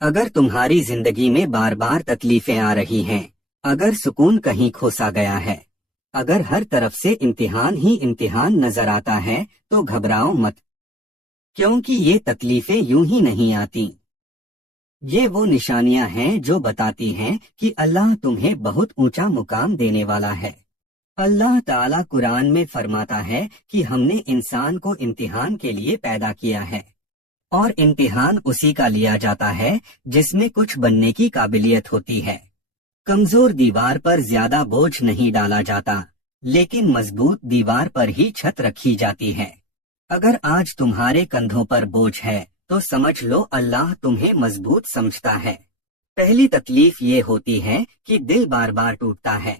اگر تمہاری زندگی میں بار بار تکلیفیں آ رہی ہیں، اگر سکون کہیں کھوسا گیا ہے، اگر ہر طرف سے امتحان ہی امتحان نظر آتا ہے تو گھبراؤ مت، کیونکہ یہ تکلیفیں یوں ہی نہیں آتی۔ یہ وہ نشانیاں ہیں جو بتاتی ہیں کہ اللہ تمہیں بہت اونچا مقام دینے والا ہے۔ اللہ تعالیٰ قرآن میں فرماتا ہے کہ ہم نے انسان کو امتحان کے لیے پیدا کیا ہے، اور امتحان اسی کا لیا جاتا ہے جس میں کچھ بننے کی قابلیت ہوتی ہے۔ کمزور دیوار پر زیادہ بوجھ نہیں ڈالا جاتا، لیکن مضبوط دیوار پر ہی چھت رکھی جاتی ہے۔ اگر آج تمہارے کندھوں پر بوجھ ہے تو سمجھ لو اللہ تمہیں مضبوط سمجھتا ہے۔ پہلی تکلیف یہ ہوتی ہے کہ دل بار بار ٹوٹتا ہے،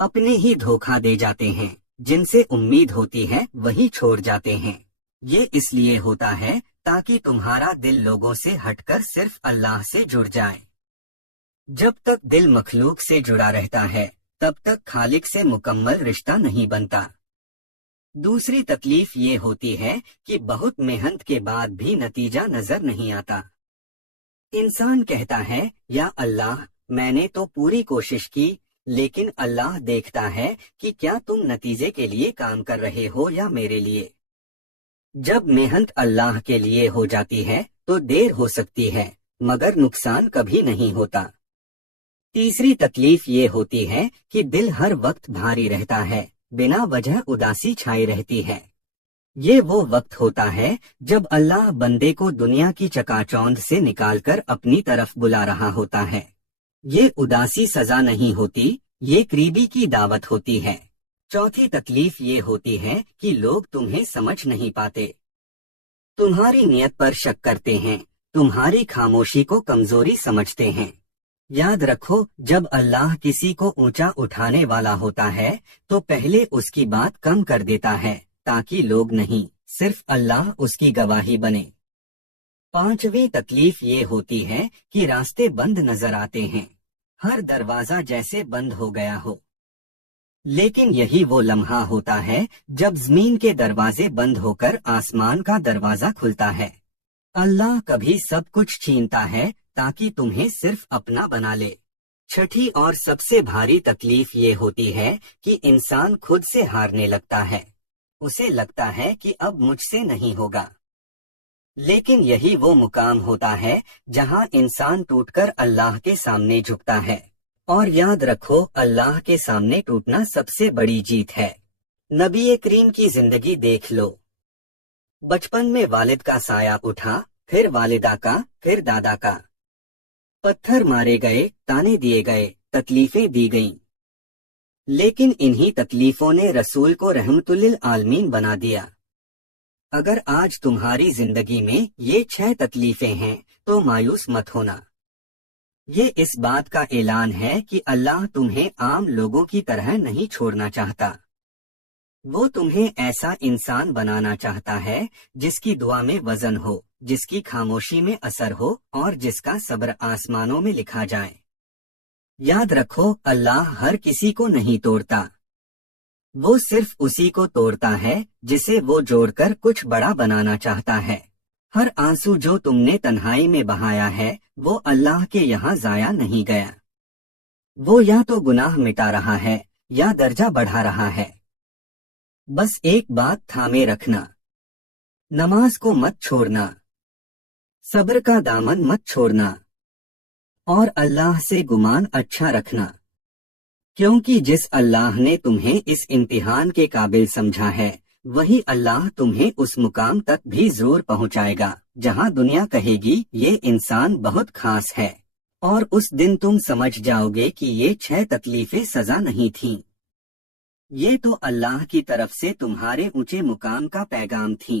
اپنے ہی دھوکہ دے جاتے ہیں، جن سے امید ہوتی ہے وہی چھوڑ جاتے ہیں۔ یہ اس لیے ہوتا ہے تاکہ تمہارا دل لوگوں سے ہٹ کر صرف اللہ سے جڑ جائے۔ جب تک دل مخلوق سے جڑا رہتا ہے تب تک خالق سے مکمل رشتہ نہیں بنتا۔ دوسری تکلیف یہ ہوتی ہے کہ بہت محنت کے بعد بھی نتیجہ نظر نہیں آتا۔ انسان کہتا ہے یا اللہ میں نے تو پوری کوشش کی، لیکن اللہ دیکھتا ہے کہ کیا تم نتیجے کے لیے کام کر رہے ہو یا میرے لیے۔ جب محنت اللہ کے لیے ہو جاتی ہے تو دیر ہو سکتی ہے مگر نقصان کبھی نہیں ہوتا۔ تیسری تکلیف یہ ہوتی ہے کہ دل ہر وقت بھاری رہتا ہے، بنا وجہ اداسی چھائی رہتی ہے۔ یہ وہ وقت ہوتا ہے جب اللہ بندے کو دنیا کی چکا چوند سے نکال کر اپنی طرف بلا رہا ہوتا ہے۔ یہ اداسی سزا نہیں ہوتی، یہ قریبی کی دعوت ہوتی ہے۔ چوتھی تکلیف یہ ہوتی ہے کہ لوگ تمہیں سمجھ نہیں پاتے، تمہاری نیت پر شک کرتے ہیں، تمہاری خاموشی کو کمزوری سمجھتے ہیں۔ یاد رکھو جب اللہ کسی کو اونچا اٹھانے والا ہوتا ہے تو پہلے اس کی بات کم کر دیتا ہے تاکہ لوگ نہیں صرف اللہ اس کی گواہی بنے۔ پانچویں تکلیف یہ ہوتی ہے کہ راستے بند نظر آتے ہیں، ہر دروازہ جیسے بند ہو گیا ہو۔ لیکن یہی وہ لمحہ ہوتا ہے جب زمین کے دروازے بند ہو کر آسمان کا دروازہ کھلتا ہے۔ اللہ کبھی سب کچھ چھینتا ہے تاکہ تمہیں صرف اپنا بنا لے۔ چھٹی اور سب سے بھاری تکلیف یہ ہوتی ہے کہ انسان خود سے ہارنے لگتا ہے، اسے لگتا ہے کہ اب مجھ سے نہیں ہوگا۔ لیکن یہی وہ مقام ہوتا ہے جہاں انسان ٹوٹ کر اللہ کے سامنے جھکتا ہے، اور یاد رکھو اللہ کے سامنے ٹوٹنا سب سے بڑی جیت ہے۔ نبی کریم کی زندگی دیکھ لو، بچپن میں والد کا سایہ اٹھا، پھر والدہ کا، پھر دادا کا، پتھر مارے گئے، تانے دیے گئے، تکلیفیں دی گئیں، لیکن انہی تکلیفوں نے رسول کو رحمت للعالمین بنا دیا۔ اگر آج تمہاری زندگی میں یہ 6 تکلیفیں ہیں تو مایوس مت ہونا۔ یہ اس بات کا اعلان ہے کہ اللہ تمہیں عام لوگوں کی طرح نہیں چھوڑنا چاہتا، وہ تمہیں ایسا انسان بنانا چاہتا ہے جس کی دعا میں وزن ہو، جس کی خاموشی میں اثر ہو، اور جس کا صبر آسمانوں میں لکھا جائے۔ یاد رکھو اللہ ہر کسی کو نہیں توڑتا، وہ صرف اسی کو توڑتا ہے جسے وہ جوڑ کر کچھ بڑا بنانا چاہتا ہے۔ ہر آنسو جو تم نے تنہائی میں بہایا ہے وہ اللہ کے یہاں ضائع نہیں گیا، وہ یا تو گناہ مٹا رہا ہے یا درجہ بڑھا رہا ہے۔ بس ایک بات تھامے رکھنا، نماز کو مت چھوڑنا، صبر کا دامن مت چھوڑنا، اور اللہ سے گمان اچھا رکھنا، کیونکہ جس اللہ نے تمہیں اس امتحان کے قابل سمجھا ہے وہی اللہ تمہیں اس مقام تک بھی ضرور پہنچائے گا جہاں دنیا کہے گی یہ انسان بہت خاص ہے، اور اس دن تم سمجھ جاؤ گے کہ یہ 6 تکلیفیں سزا نہیں تھیں، یہ تو اللہ کی طرف سے تمہارے اونچے مقام کا پیغام تھیں۔